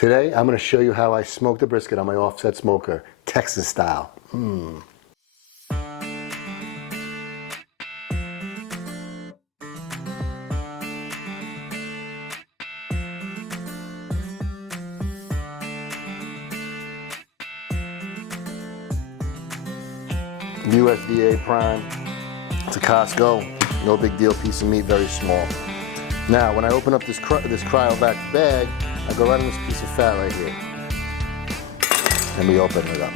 Today, I'm going to show you how I smoke the brisket on my offset smoker, Texas style. USDA Prime. It's a Costco, no big deal piece of meat, very small. Now, when I open up this cryovac bag, I go right on this piece of fat right here. And we open it up.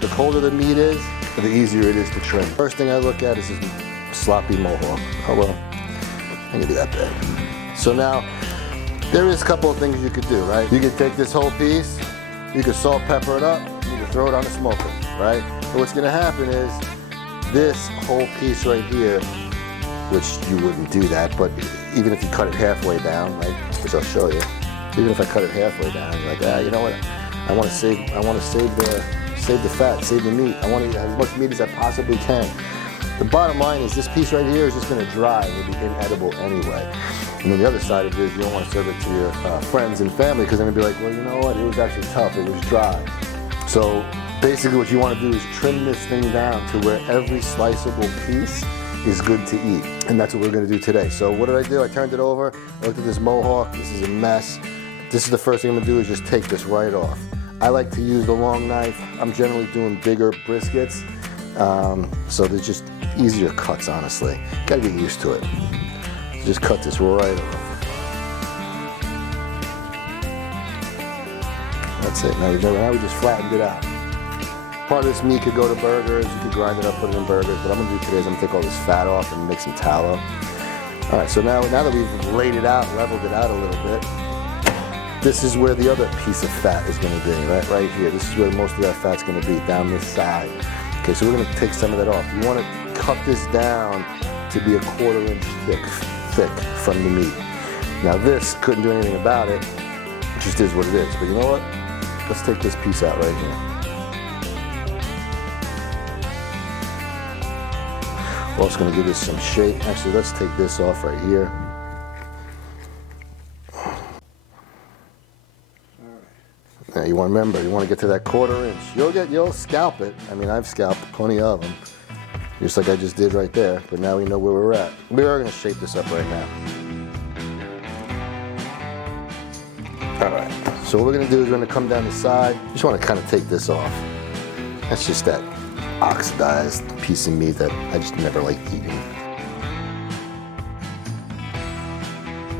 The colder the meat is, the easier it is to trim. First thing I look at is this sloppy mohawk. Oh well, I can do that big. So now, there is a couple of things you could do, right? You could take this whole piece, you could salt, pepper it up, you could throw it on the smoker, right? But what's gonna happen is, this whole piece right here, which you wouldn't do that, but even if you cut it halfway down, right, which I'll show you, even if I cut it halfway down, you're like, you know what, I want to save the fat, save the meat. I want to eat as much meat as I possibly can. The bottom line is this piece right here is just going to dry and it'll be inedible anyway. And then the other side of it is you don't want to serve it to your friends and family because they're going to be like, well, you know what, it was actually tough, it was dry. So basically what you want to do is trim this thing down to where every sliceable piece is good to eat. And that's what we're going to do today. So what did I do? I turned it over, I looked at this mohawk, this is a mess. This is the first thing I'm going to do is just take this right off. I like to use the long knife. I'm generally doing bigger briskets, so they're just easier cuts, honestly. Gotta get used to it. So just cut this right off. That's it. Now we just flattened it out. Part of this meat could go to burgers. You could grind it up, put it in burgers. What I'm gonna do today is I'm gonna take all this fat off and make some tallow. All right, so now that we've laid it out, leveled it out a little bit, this is where the other piece of fat is going to be, right here. This is where most of that fat's going to be, down this side. Okay, so we're going to take some of that off. You want to cut this down to be 1/4 inch thick from the meat. Now this, couldn't do anything about it. It just is what it is. But you know what? Let's take this piece out right here. We're also going to give this some shape. Actually, let's take this off right here. Now you want to remember, you want to get to that 1/4 inch. You'll scalp it. I mean, I've scalped plenty of them, just like I just did right there. But now we know where we're at. We are going to shape this up right now. All right. So what we're going to do is we're going to come down the side. Just want to kind of take this off. That's just that oxidized piece of meat that I just never liked eating.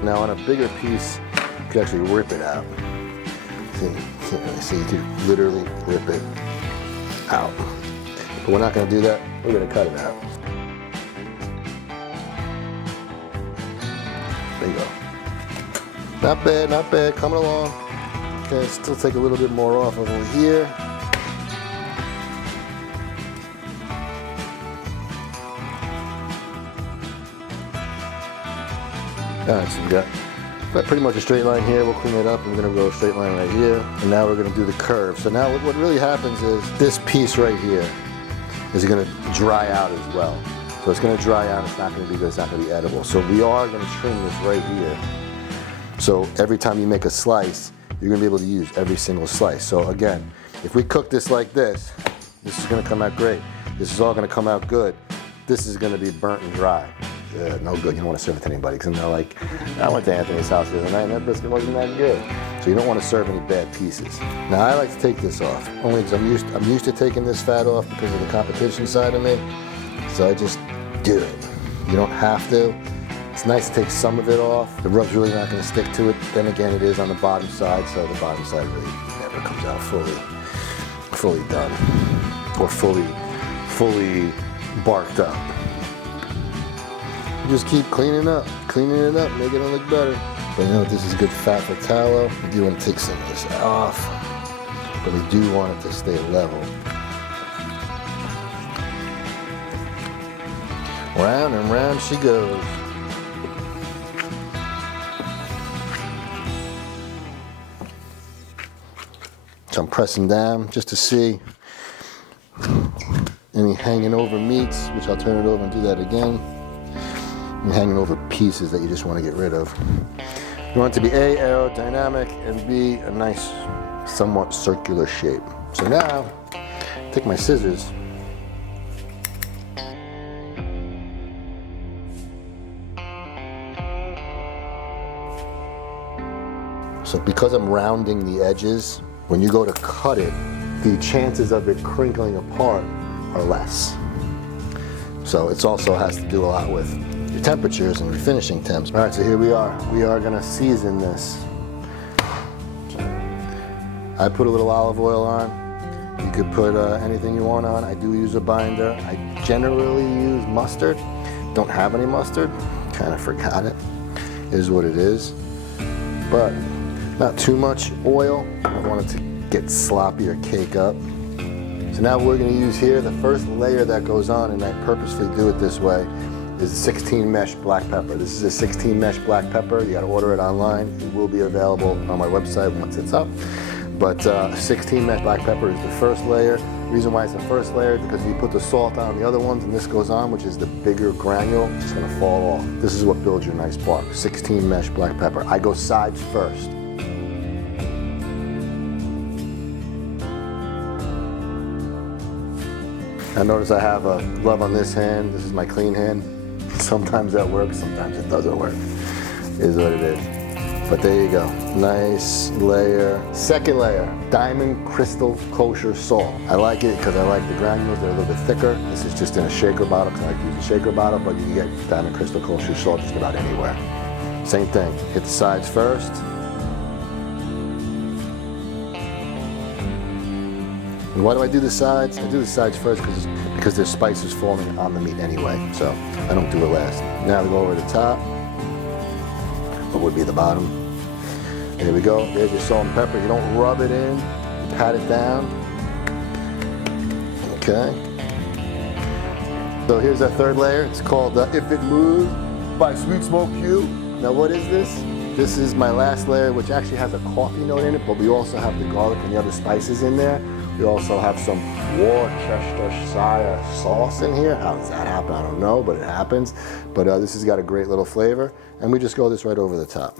Now on a bigger piece, you can actually rip it out. See, you can literally rip it out. But we're not going to do that. We're going to cut it out. There you go. Not bad, not bad. Coming along. Okay, still take a little bit more off over here. All right, so we got pretty much a straight line here. We'll clean it up. I'm going to go a straight line right here. And now we're going to do the curve. So now what really happens is this piece right here is going to dry out as well. So it's going to dry out. It's not going to be good. It's not going to be edible. So we are going to trim this right here. So every time you make a slice, you're going to be able to use every single slice. So again, if we cook this like this is going to come out great. This is all going to come out good. This is going to be burnt and dry. No good. You don't want to serve it to anybody because they're like, I went to Anthony's house the other night and that brisket wasn't that good. So you don't want to serve any bad pieces. Now I like to take this off only because I'm used to taking this fat off because of the competition side of me. So I just do it. You don't have to. It's nice to take some of it off. The rub's really not going to stick to it. Then again, it is on the bottom side, so the bottom side really never comes out fully done or fully barked up. Just keep cleaning it up, making it look better. But you know what, this is good fat for tallow. We do want to take some of this off, but we do want it to stay level. Round and round she goes. So I'm pressing down just to see any hanging over meats, which I'll turn it over and do that again. And hanging over pieces that you just want to get rid of. You want it to be A, aerodynamic, and B, a nice, somewhat circular shape. So now, take my scissors. So because I'm rounding the edges, when you go to cut it, the chances of it crinkling apart are less. So it also has to do a lot with your temperatures and your finishing temps. All right, so here we are. We are gonna season this. I put a little olive oil on. You could put anything you want on. I do use a binder. I generally use mustard. Don't have any mustard. Kind of forgot it. It is what it is. But not too much oil. I don't want it to get sloppy or cake up. So now what we're going to use here, the first layer that goes on, and I purposely do it this way, is 16 mesh black pepper. This is a 16 mesh black pepper. You got to order it online. It will be available on my website once it's up. But 16 mesh black pepper is the first layer. The reason why it's the first layer is because if you put the salt on the other ones and this goes on, which is the bigger granule, it's going to fall off. This is what builds your nice bark. 16 mesh black pepper. I go sides first. I notice I have a glove on this hand. This is my clean hand. Sometimes that works, sometimes it doesn't work. It is what it is. But there you go. Nice layer. Second layer, diamond crystal kosher salt. I like it because I like the granules. They're a little bit thicker. This is just in a shaker bottle because I like to use a shaker bottle, but you can get diamond crystal kosher salt just about anywhere. Same thing. Hit the sides first. And why do I do the sides? I do the sides first because there's spices falling on the meat anyway, so I don't do it last. Now we go over the top, what would be the bottom. There we go, there's your salt and pepper. You don't rub it in, you pat it down. Okay. So here's our third layer. It's called If It Moves by Sweet Smoke Q. Now what is this? This is my last layer, which actually has a coffee note in it, but we also have the garlic and the other spices in there. We also have some Worcestershire sauce in here. How does that happen? I don't know, but it happens. But this has got a great little flavor. And we just go this right over the top.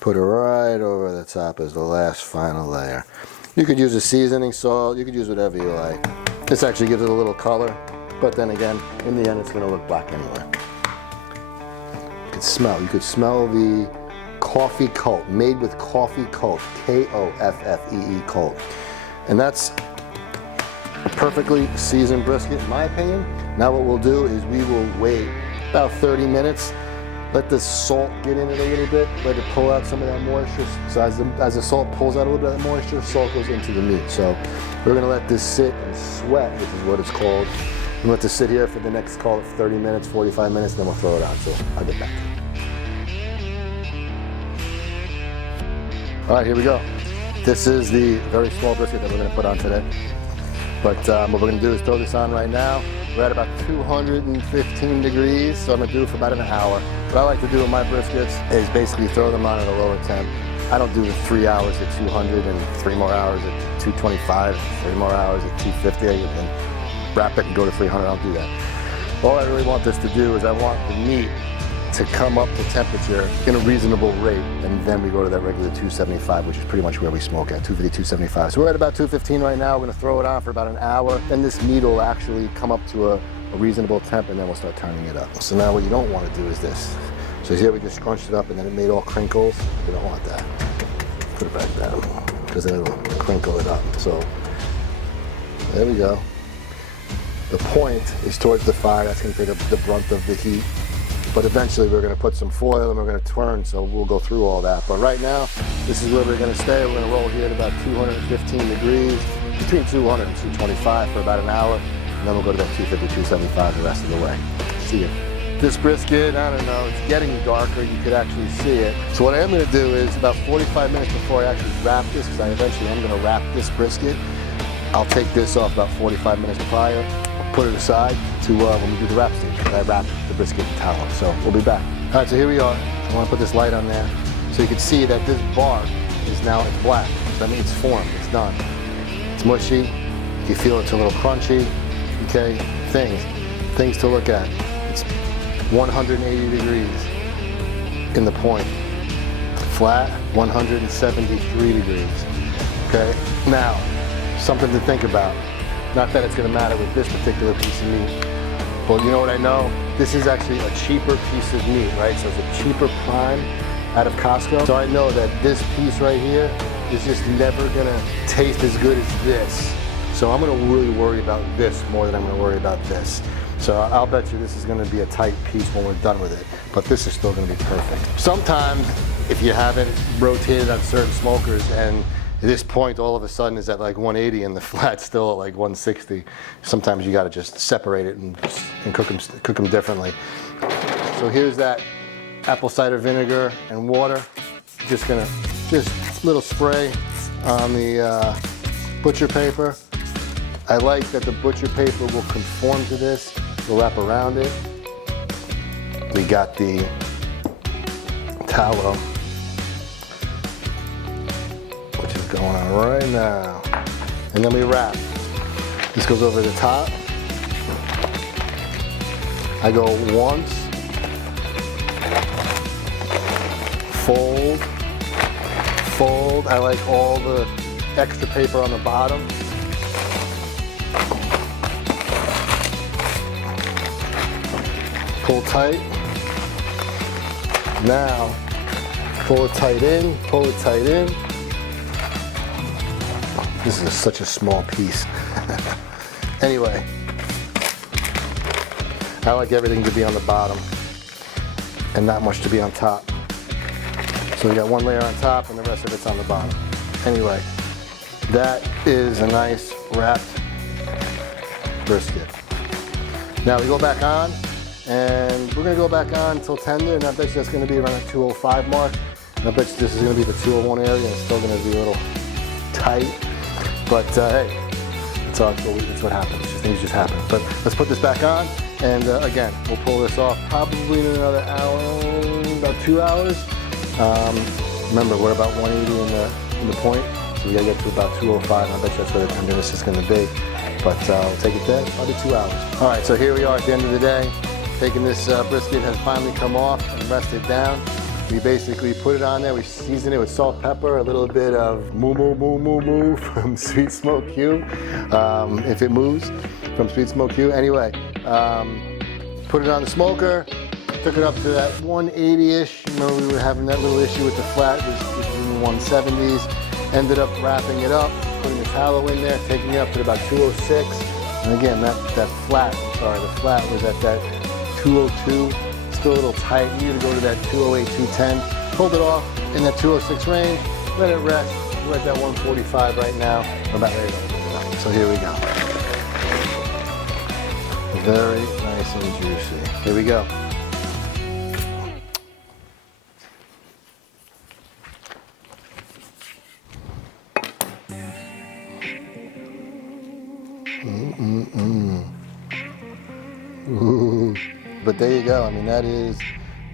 Put it right over the top as the last final layer. You could use a seasoning salt. You could use whatever you like. This actually gives it a little color. But then again, in the end, it's going to look black anyway. You could smell the coffee coat, made with coffee coat, K-O-F-F-E-E coat. And that's a perfectly seasoned brisket, in my opinion. Now what we'll do is we will wait about 30 minutes, let the salt get in it a little bit, let it pull out some of that moisture. So as the salt pulls out a little bit of that moisture, salt goes into the meat. So we're gonna let this sit and sweat, which is what it's called. We'll let this sit here for the next, call it 30 minutes, 45 minutes, then we'll throw it out. So I'll get back. All right, here we go. This is the very small brisket that we're gonna put on today. But what we're gonna do is throw this on right now. We're at about 215 degrees, so I'm gonna do it for about an hour. What I like to do with my briskets is basically throw them on at a lower temp. I don't do the 3 hours at 200 and 3 more hours at 225, 3 more hours at 250, and wrap it and go to 300, I don't do that. All I really want this to do is I want the meat to come up to temperature in a reasonable rate, and then we go to that regular 275, which is pretty much where we smoke at, 250, 275. So we're at about 215 right now. We're gonna throw it on for about an hour. Then this meat will actually come up to a reasonable temp, and then we'll start turning it up. So now what you don't wanna do is this. So here we just scrunched it up, and then it made all crinkles. We don't want that. Put it back down, because then it'll crinkle it up. So there we go. The point is towards the fire. That's gonna take up the brunt of the heat. But eventually we're gonna put some foil and we're gonna turn, so we'll go through all that. But right now, this is where we're gonna stay. We're gonna roll here at about 215 degrees, between 200 and 225 for about an hour, and then we'll go to that 250, 275 the rest of the way. See you. This brisket, I don't know, it's getting darker. You could actually see it. So what I am gonna do is about 45 minutes before I actually wrap this, because I eventually am gonna wrap this brisket, I'll take this off about 45 minutes prior, put it aside to when we do the wrap stage. I wrap the brisket in tallow, so we'll be back. All right, so here we are. I want to put this light on there so you can see that this bark is now, it's black. So that means it's formed, it's done. It's mushy, you feel it's a little crunchy, okay? Things to look at. It's 180 degrees. in the point. Flat, 173 degrees. Okay, now, something to think about. Not that it's gonna matter with this particular piece of meat, but you know what I know? This is actually a cheaper piece of meat, right? So it's a cheaper prime out of Costco. So I know that this piece right here is just never gonna taste as good as this. So I'm gonna really worry about this more than I'm gonna worry about this. So I'll bet you this is gonna be a tight piece when we're done with it, but this is still gonna be perfect. Sometimes, if you haven't rotated on certain smokers and at this point all of a sudden is at like 180 and the flat's still at like 160, sometimes you gotta just separate it and cook them differently. So here's that apple cider vinegar and water. Just little spray on the butcher paper. I like that the butcher paper will conform to this. We'll wrap around it. We got the tallow, which is going on right now. And then we wrap. This goes over the top. I go once, fold, fold. I like all the extra paper on the bottom. Pull tight. Now, pull it tight in, pull it tight in. This is such a small piece. Anyway, I like everything to be on the bottom and not much to be on top. So we got one layer on top and the rest of it's on the bottom. Anyway, that is a nice wrapped brisket. Now we go back on, and we're gonna go back on until tender, and I bet you that's gonna be around the 205 mark. And I bet you this is gonna be the 201 area, and it's still gonna be a little tight. But hey, that's what happens. Things just happen. But let's put this back on, and again, we'll pull this off probably in another hour, about 2 hours. Remember, we're about 180 in the point, so we gotta get to about 205, and I bet you that's where the tenderness is gonna be. But we'll take it there, probably 2 hours. All right, so here we are at the end of the day. Taking this brisket has finally come off and rested down. We basically put it on there, we season it with salt, pepper, a little bit of moo from Sweet Smoke Q, if it moves, from Sweet Smoke Q. Anyway, put it on the smoker, took it up to that 180-ish. Remember we were having that little issue with the flat, it was in the 170s. Ended up wrapping it up, putting the tallow in there, taking it up to about 206. And again, the flat was at that 202, still a little tight. We need to go to that 208, 210. Pulled it off in that 206 range, let it rest. We're at that 145 right now. We're about ready to open it up. So here we go. Very nice and juicy. Here we go. Ooh. But there you go. I mean, that is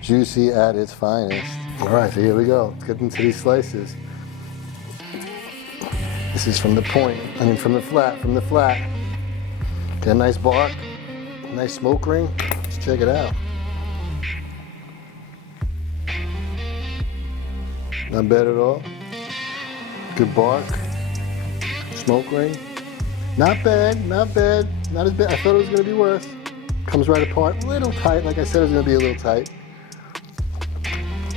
juicy at its finest. All right, so here we go. Let's get into these slices. This is from the point. I mean, from the flat. Got a nice bark, nice smoke ring. Let's check it out. Not bad at all. Good bark. Smoke ring. Not bad, not bad. Not as bad. I thought it was going to be worse. Comes right apart. A little tight. Like I said, it's going to be a little tight.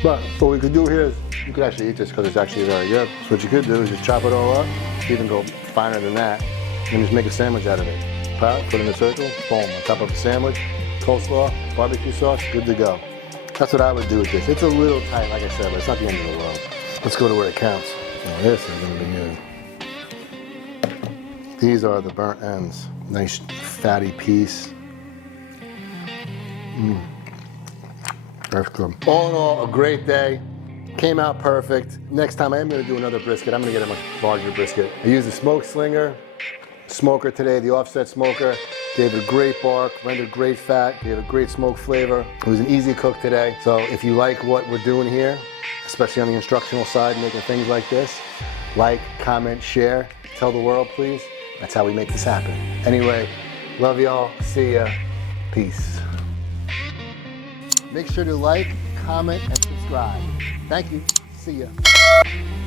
But what we could do here is you could actually eat this because it's actually very good. So what you could do is just chop it all up. Even go finer than that. And just make a sandwich out of it. Put it in a circle. Boom. On top of a sandwich. Coleslaw. Barbecue sauce. Good to go. That's what I would do with this. It's a little tight, like I said, but it's not the end of the world. Let's go to where it counts. Now this is going to be good. These are the burnt ends. Nice fatty piece. That's good. All in all, a great day. Came out perfect. Next time I am going to do another brisket. I'm going to get a much larger brisket. I used the smoke slinger smoker today, the offset smoker. Gave it a great bark, rendered great fat, gave a great smoke flavor. It was an easy cook today. So if you like what we're doing here, especially on the instructional side, making things like this, like, comment, share, tell the world, please. That's how we make this happen. Anyway, love y'all. See ya. Peace. Make sure to like, comment, and subscribe. subscribe. Thank you. See ya.